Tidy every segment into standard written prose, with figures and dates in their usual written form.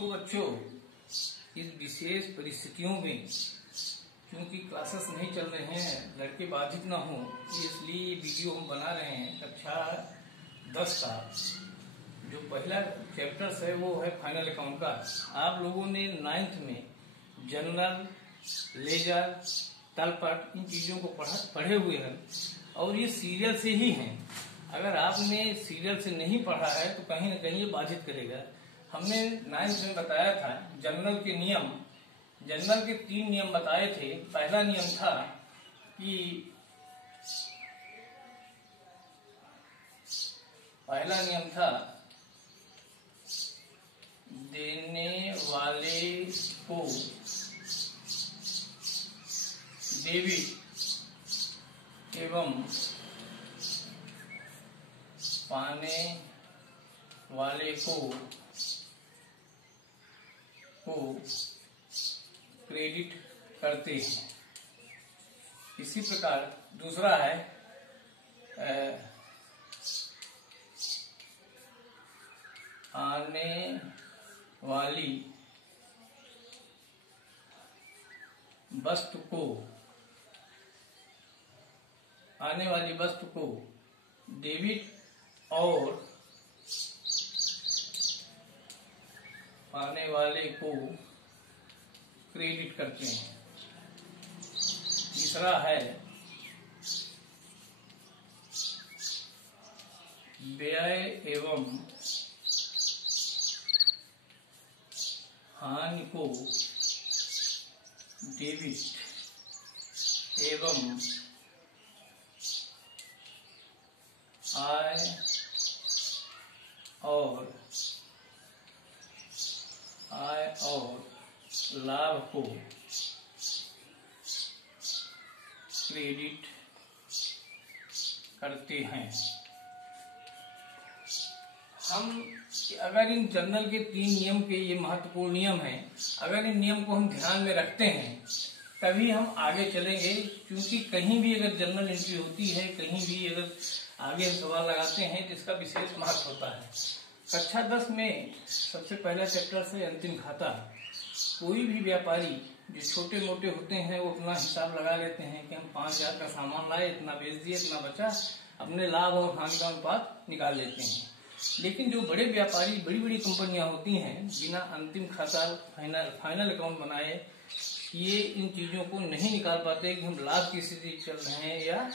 देखो बच्चों, इस विशेष परिस्थितियों में क्योंकि क्लासेस नहीं चल रहे हैं, लड़के बाधित ना हो, इसलिए वीडियो हम बना रहे हैं। कक्षा 10 का जो पहला चैप्टर्स है वो है फाइनल अकाउंट का। आप लोगों ने 9th में जनरल, लेजर, तलपट इन चीजों को पढ़े हुए हैं और ये सीरियल से ही हैं। अगर आपने सीरियल से नहीं पढ़ा है तो कहीं न कहीं ये बाधित करेगा। हमने 9th में बताया था जनरल के नियम। जनरल के 3 नियम बताए थे। पहला नियम था कि देने वाले को डेबिट एवं पाने वाले को क्रेडिट करते हैं। इसी प्रकार दूसरा है आने वाली वस्तु को डेबिट और पाने वाले को क्रेडिट करते हैं। तीसरा है व्यय एवं हानि को डेबिट एवं आय और लाभ को क्रेडिट करते हैं। हम अगर इन जनरल के 3 नियम के, ये महत्वपूर्ण नियम हैं, अगर इन नियम को हम ध्यान में रखते हैं तभी हम आगे चलेंगे। क्योंकि कहीं भी अगर जनरल एंट्री होती है, कहीं भी अगर आगे हम सवाल लगाते हैं तो इसका विशेष महत्व होता है। कक्षा 10 में सबसे पहला चैप्टर से अंतिम खाता। कोई भी व्यापारी जो छोटे मोटे होते हैं वो अपना हिसाब लगा लेते हैं कि हम 5000 का सामान लाए, इतना बेच दिए, इतना बचा, अपने लाभ और हानि का अनुपात निकाल लेते हैं। लेकिन जो बड़े व्यापारी, बड़ी बड़ी कंपनियां होती हैं, बिना अंतिम खाता फाइनल अकाउंट बनाए ये इन चीजों को नहीं निकाल पाते कि हम लाभ की स्थिति चल रहे हैं या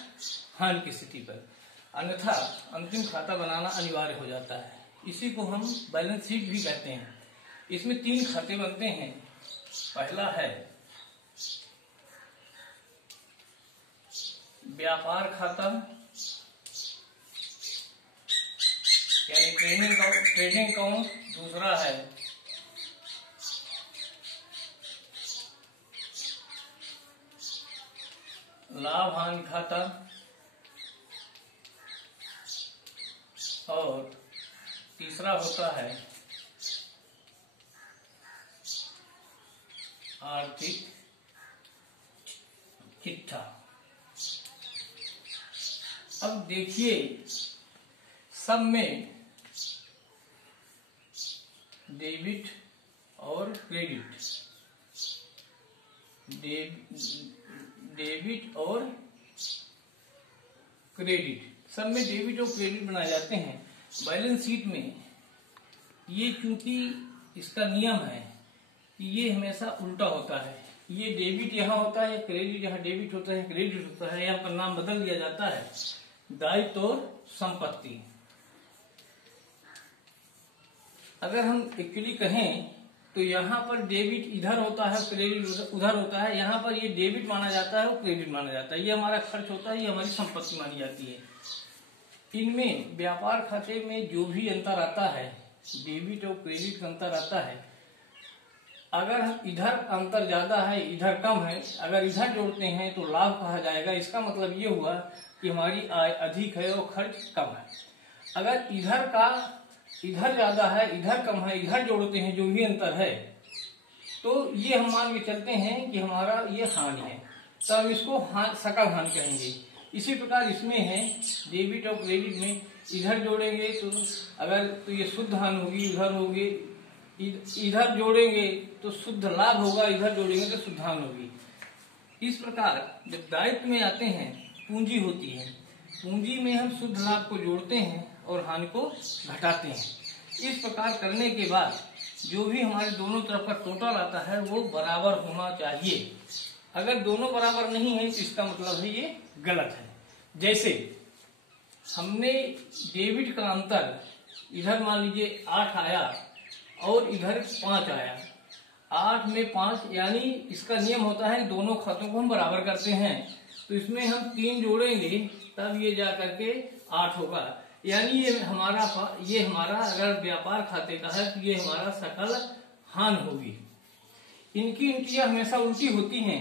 हानि की स्थिति पर। अन्यथा अंतिम खाता बनाना अनिवार्य हो जाता है। इसी को हम बैलेंस शीट भी कहते हैं। इसमें 3 खाते बनते हैं। पहला है व्यापार खाता यानी ट्रेडिंग अकाउंट। दूसरा है लाभ हानि खाता और तीसरा होता है आर्थिक चिट्ठा। अब देखिए, सब में डेबिट और क्रेडिट, डेबिट और क्रेडिट, सब में डेबिट और क्रेडिट बनाए जाते हैं। बैलेंस शीट में ये क्योंकि इसका नियम है कि ये हमेशा उल्टा होता है। ये डेबिट यहाँ होता है, क्रेडिट यहाँ डेबिट होता है, क्रेडिट होता है। यहाँ पर नाम बदल दिया जाता है, दायित्व और संपत्ति। अगर हम एक्चुअली कहें तो यहाँ पर डेबिट इधर होता है, क्रेडिट उधर होता है। यहाँ पर ये डेबिट माना जाता है और क्रेडिट माना जाता है। ये हमारा खर्च होता है, ये हमारी संपत्ति मानी जाती है। इनमें व्यापार खाते में जो भी अंतर आता है, डेबिट और क्रेडिट का अंतर आता है, अगर इधर अंतर ज्यादा है, इधर कम है, अगर इधर जोड़ते हैं तो लाभ कहा जाएगा। इसका मतलब ये हुआ कि हमारी आय अधिक है और खर्च कम है। अगर इधर ज्यादा है, इधर कम है, इधर जोड़ते हैं जो भी अंतर है, तो ये हम मान के चलते हैं कि हमारा ये हानि है, तब इसको सकल हानि कहेंगे। इसी प्रकार इसमें है डेबिट और क्रेडिट में इधर जोड़ेंगे तो अगर तो ये शुद्ध हानि होगी, उधर होगी इधर जोड़ेंगे तो शुद्ध लाभ होगा, इधर जोड़ेंगे तो शुद्ध हानि होगी। इस प्रकार जब दायित्व में आते हैं, पूंजी होती है, पूंजी में हम शुद्ध लाभ को जोड़ते हैं और हानि को घटाते हैं। इस प्रकार करने के बाद जो भी हमारे दोनों तरफ का टोटल आता है वो बराबर होना चाहिए। अगर दोनों बराबर नहीं है तो इसका मतलब है ये गलत है। जैसे हमने डेबिट का अंतर, इधर मान लीजिए 8 आया और इधर 5 आया, 8 में 5, यानी इसका नियम होता है दोनों खातों को हम बराबर करते हैं, तो इसमें हम 3 जोड़ेंगे तब ये जा करके 8 होगा। यानी ये हमारा अगर व्यापार खाते का है तो ये हमारा सकल हानि होगी। इनकी एंट्रियां हमेशा उल्टी होती हैं।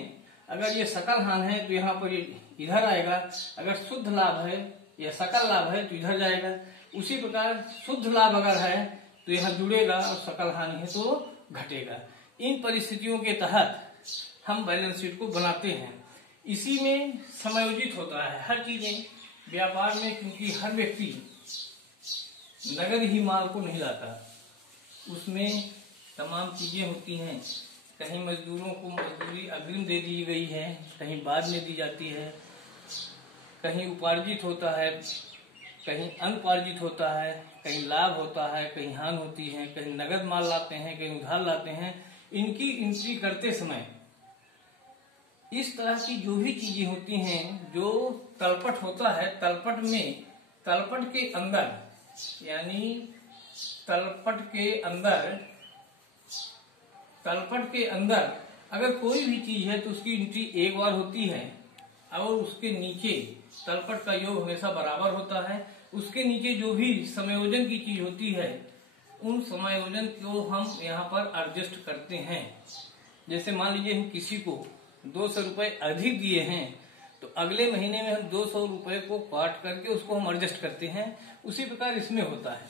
अगर ये सकल हानि है तो यहाँ पर इधर आएगा, अगर शुद्ध लाभ है या सकल लाभ है तो इधर जाएगा। उसी प्रकार शुद्ध लाभ अगर है तो यहाँ जुड़ेगा और सकल हानि है तो घटेगा। इन परिस्थितियों के तहत हम बैलेंस शीट को बनाते हैं। इसी में समायोजित होता है हर चीजें व्यापार में, क्योंकि हर व्यक्ति नगद ही माल को नहीं लाता, उसमें तमाम चीजें होती हैं। कहीं मजदूरों को मजदूरी अग्रिम दे दी गई है, कहीं बाद में दी जाती है, कहीं उपार्जित होता है, कहीं अनुपार्जित होता है, कहीं लाभ होता है, कहीं हानि होती है, कहीं नगद माल लाते हैं, कहीं उधार लाते हैं। इनकी एंट्री करते समय इस तरह की जो भी चीजें होती हैं, जो तलपट होता है, तलपट के अंदर, यानी तलपट के अंदर अगर कोई भी चीज है तो उसकी एंट्री एक बार होती है और उसके नीचे तलपट का योग हमेशा बराबर होता है। उसके नीचे जो भी समायोजन की चीज होती है उन समायोजन को हम यहाँ पर एडजस्ट करते हैं। जैसे मान लीजिए हम किसी को 200 रुपए अधिक दिए हैं तो अगले महीने में हम 200 रुपए को काट करके उसको हम एडजस्ट करते हैं। उसी प्रकार इसमें होता है।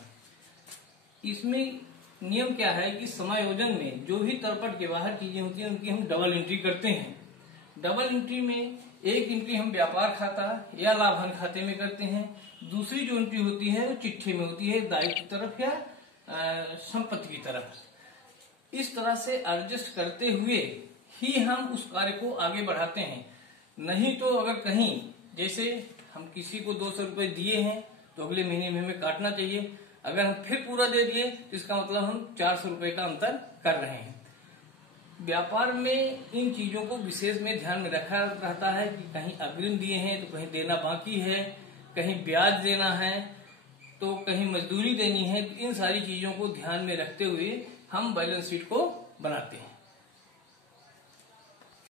इसमें नियम क्या है कि समायोजन में जो भी तलपट के बाहर चीजें होती हैं उनकी हम डबल एंट्री करते हैं। डबल एंट्री में एक एंट्री हम व्यापार खाता या लाभ हानि खाते में करते हैं, दूसरी जो एंट्री होती है वो चिट्ठे में होती है, दायित्व की तरफ या संपत्ति की तरफ। इस तरह से एडजस्ट करते हुए ही हम उस कार्य को आगे बढ़ाते हैं। नहीं तो अगर कहीं जैसे हम किसी को 200 रुपए दिए हैं तो अगले महीने में हमें काटना चाहिए, अगर हम फिर पूरा दे दिए तो इसका मतलब हम 400 रुपए का अंतर कर रहे हैं। व्यापार में इन चीजों को विशेष में ध्यान में रखा रहता है कि कहीं अग्रिम दिए हैं तो कहीं देना बाकी है, कहीं ब्याज देना है तो कहीं मजदूरी देनी है। इन सारी चीजों को ध्यान में रखते हुए हम बैलेंस शीट को बनाते हैं।